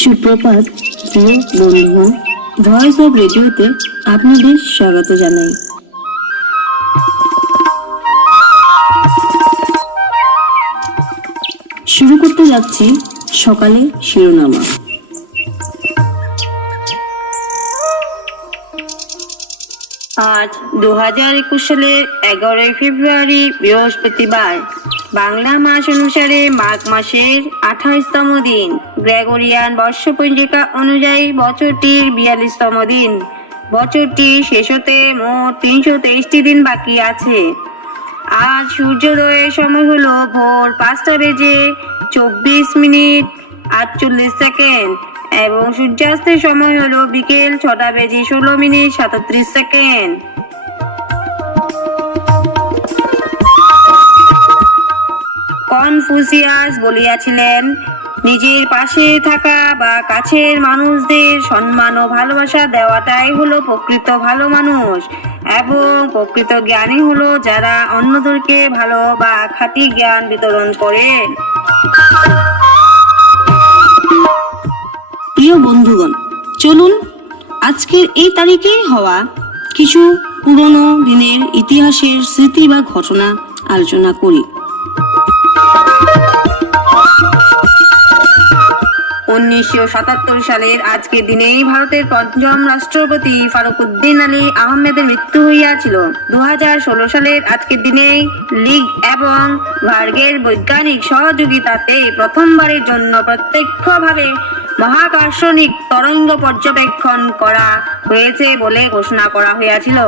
সুপ্রভাত প্রিয় বন্ধুগণ, ভয়েস অফ রেডিওতে আপনাদের স্বাগত জানাই। শুরু করতে যাচ্ছি সকালে শিরোনামা। আজ 2021 সালের 11 ফেব্রুয়ারি বৃহস্পতিবার। বাংলা মাস অনুসারে মাঘ মাসের 28তম দিন, গ্রেগরিয়ান বর্ষপঞ্জিকা অনুযায়ী বছরটির 42তম দিন। বছরটি শেষ হতে মোট 323টি দিন বাকি আছে। আজ সূর্যোদয়ের সময় হলো ভোর 5:24:48 এবং সূর্যাস্তের সময় হলো বিকেল 6:16:37। কনফুসিয়াস বলিয়াছিলেন, নিজের পাশে থাকা বা কাছের মানুষদের সম্মান ও ভালোবাসা দেওয়াটাই হলো প্রকৃত ভালো মানুষ, এবং প্রকৃত জ্ঞানী হলো যারা অন্যদেরকে ভালো বা খাঁটি জ্ঞান বিতরণ করে। প্রিয় বন্ধুগণ, চলুন আজকের এই তারিখে হওয়া কিছু পুরনো দিনের ইতিহাসের স্মৃতি বা ঘটনা আলোচনা করি। 1977 সালের আজকের দিনেই ভারতের পঞ্চম রাষ্ট্রপতি ফারুকউদ্দিন আলী আহমেদের মৃত্যু হইয়াছিল। 2016 সালের আজকের দিনেই লিগ এবং ভার্গের বৈজ্ঞানিক সহযোগিতাতে প্রথমবারের জন্য প্রত্যক্ষভাবে মহাকর্ষণিক তরঙ্গ পর্যবেক্ষণ করা হয়েছে বলে ঘোষণা করা হয়েছিল।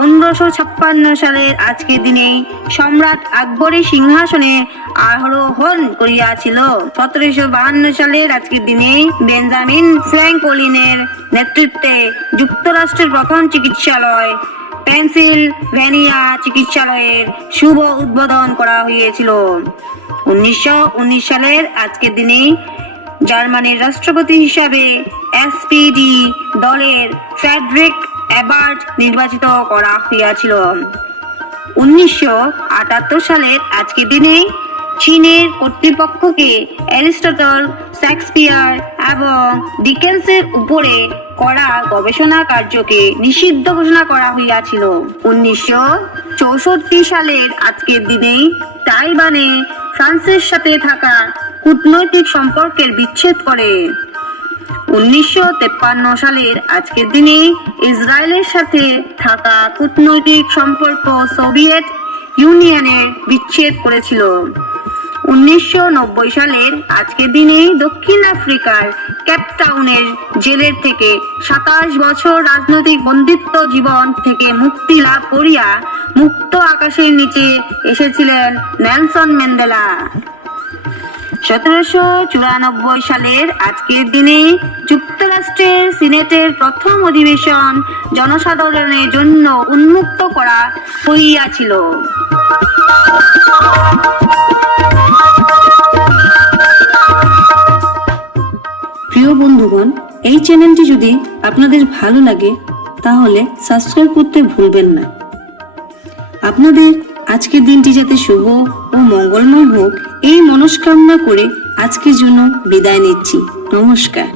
1556 সালের আজকের দিনেই সম্রাট আকবরের সিংহাসনে আরোহণ করিয়াছিল। 1752 সালের আজকের দিনেই বেঞ্জামিন ফ্র্যাঙ্কলিনের নেতৃত্বে যুক্তরাষ্ট্রের প্রথম চিকিৎসালয় পেনসিলভেনিয়া চিকিৎসালয়ের শুভ উদ্বোধন করা হয়েছিল। 1919 সালের আজকের দিনেই জার্মানির রাষ্ট্রপতি হিসাবে এসপিডি দলের ফ্রেডরিক এবার্ট নির্বাচিত করা হয়েছিল। 1978 সালের আজকের দিনে চীনের কর্তৃপক্ষকে অ্যারিস্টটল, শেক্সপিয়ার এবং ডিকেন্সের উপরে করা গবেষণা কার্যকে নিষিদ্ধ ঘোষণা করা হইয়াছিল। 1964 সালের আজকের দিনেই তাইওয়ানে ফ্রান্সের সাথে থাকা কূটনৈতিক সম্পর্কের বিচ্ছেদ করে। 1953 সালের আজকের দিনে ইসরায়েলের সাথে থাকা কূটনৈতিক সম্পর্ক সোভিয়েত ইউনিয়নের বিচ্ছেদ করেছিল। 1990 সালের আজকের দিনে দক্ষিণ আফ্রিকার কেপটাউনের জেলের থেকে 27 বছর রাজনৈতিক বন্দিত্ব জীবন থেকে মুক্তি লাভ করিয়া মুক্ত আকাশের নিচে এসেছিলেন নেলসন ম্যান্ডেলা। 1794 সালের আজকের দিনে যুক্তরাষ্ট্রের সিনেটের প্রথম অধিবেশন জনসাধারণের জন্য উন্মুক্ত করা হইয়াছিল। প্রিয় বন্ধুগণ, এই চ্যানেলটি যদি আপনাদের ভালো লাগে তাহলে সাবস্ক্রাইব করতে ভুলবেন না। আপনাদের আজকের দিনটি যাতে শুভ ও মঙ্গলময় হোক এই মনস্কামনা করে আজকের জন্য বিদায় নিচ্ছি। নমস্কার।